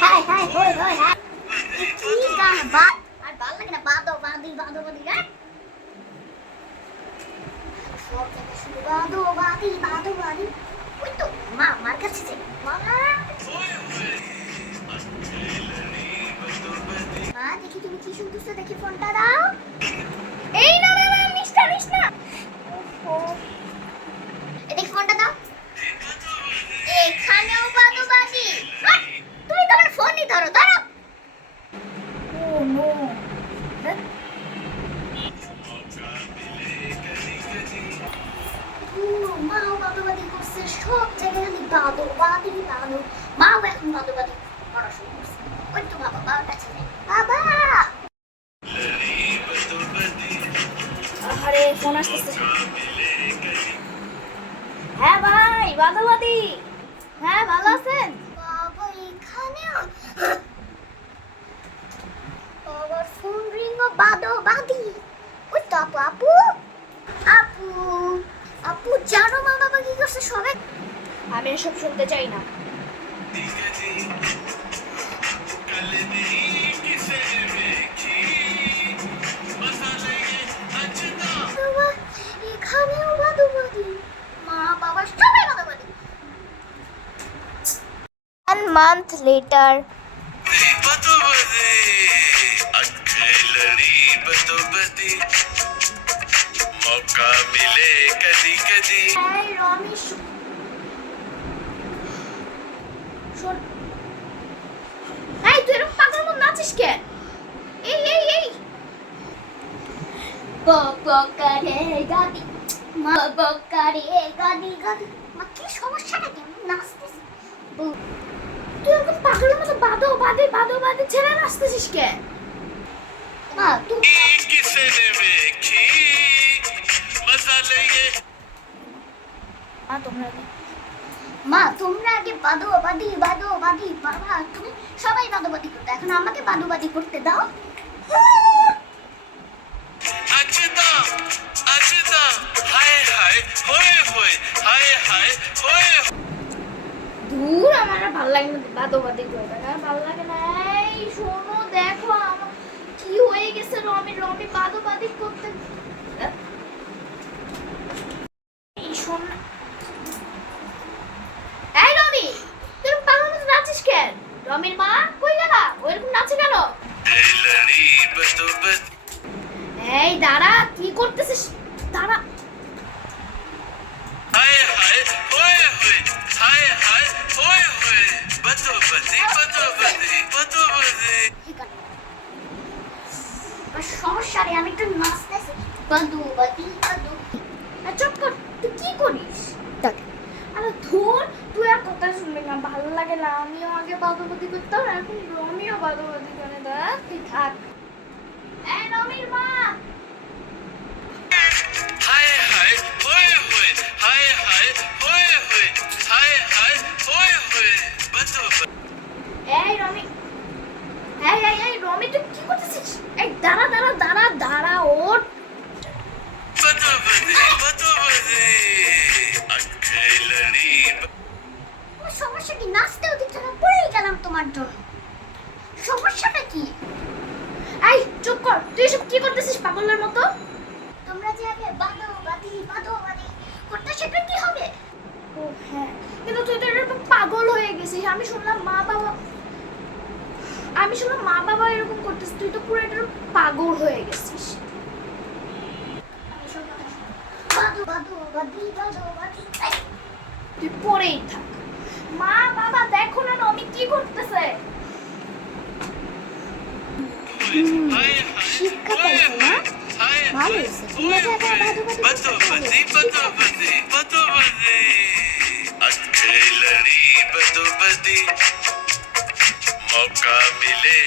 high high হই হই high কি গান বা আর ভালো লাগে না বাদো বাদি বাদো বাদি না সব থেকে শুরু বাদো বাদি বাদো বাদি ওই তো মা মার কাছে যাই মা মা দেখি তুমি কি শুনতেছো দেখি ফোনটা দাও এই না মামা মিস্টার কৃষ্ণা ওহো দেখি ফোনটা দাও এখানেও বাদো বাদি তুমি তোমার ফোনই ধরো ধরো ও নো মাও বাদোবাদি করছে সব জায়গায় খালি বাদোবাদি বাদো মাও এখন বাদোবাদি করা শুরু করছে ওই তো বাবা বাবার কাছে নেই বাবা আরে ফোন আসতেছে হ্যাঁ ভাই বাদোবাদি হ্যাঁ ভালো আছেন বাবা এখানেও বাবার ফোন রিং ও বাদোবাদি ওই তো আপু আপু আপু আপু জানো মা বাবা কি করছে সবে আমি এসব শুনতে চাই না এখানেও বাদোবাদি মা বাবা সবাই বাদোবাদি 1 month later मौका मिले कदी कदी এই রমেশ শোন এই তুই এরকম পাগল মত নাচিস কেন এই বকরে গাদি মা বকরে গাদি গাদি মা কি সমস্যাটা কেন নাচতেছিস তুই এরকম পাগলের মতো বাদো বাদে ছেড়ে নাচতেছিস কেন মা তুই किसे ने देखी मजा लेंगे মা তোমরা আগে বাদোবাদি বাবা তুমি সবাই বাদোবাদি করতে এখন আমাকে বাদোবাদি করতে দাও अजदा अजदा हाय हाय होए होए हाय हाय होए দূর আমার আর ভালো লাগে না বাদোবাদি করবে না ভালো লাগে না এই শোনো দেখো আমার কি হয়ে গেছে রমি বাদোবাদি করতে এই শোন এই রমি তুই পাগল মতো নাচিস কেন রমির মা কই গেলা ওইরকম নাচে কেন लड़ी बदोबद এই দাঁড়া কি করতেছিস দাঁড়া हाय हाय होए होए हाय हाय होए होए बदोबदी बदोबदी बदोबदी আর সমস্যা নেই আমি একটু নাচতেছি বাদোবাদি চুপ কর তুই কি করিস দেখ আরে ধুর তুই আর কথা শুনবি না ভালো লাগে না আমিও আগে বাদোবাদি করতাম এখন রমিও বাদোবাদি করে দেখ তুই থাক এই রমির মা हाय हाय होए होए हाय हाय होए होए हाय हाय होए होए बदोबद এই রমি এই রমি তুই কি করতেছিস এই দাঁড়া ওঠ बदोबदी बदोबदी अच्छे लड़ी আমার সমস্যা কি নাচতেও দিচ্ছ না পড়েই গেলাম তোমার জন্য সমস্যাটা কি এই চুপ কর তুই এসব কি করতেছিস পাগলের মতো তোমরা যে আগে বাদোবাদি করতে সেটা কি হবে ও হ্যাঁ কিন্তু তুই তো এরকম পাগল হয়ে গেছিস আমি শুনলাম মা বাবা এরকম করতেছিস তুই তো পুরো একটা পাগল হয়ে গেছিস তুই পড়েই থাক মা বাবা দেখো না আমি কি করতেছে শিক্ষা পাইছে না ভালো হয়েছে তোমরা যে बदोबदी बदोबदी बदोबदी अच्छे लड़ी बदोबदी मौका मिले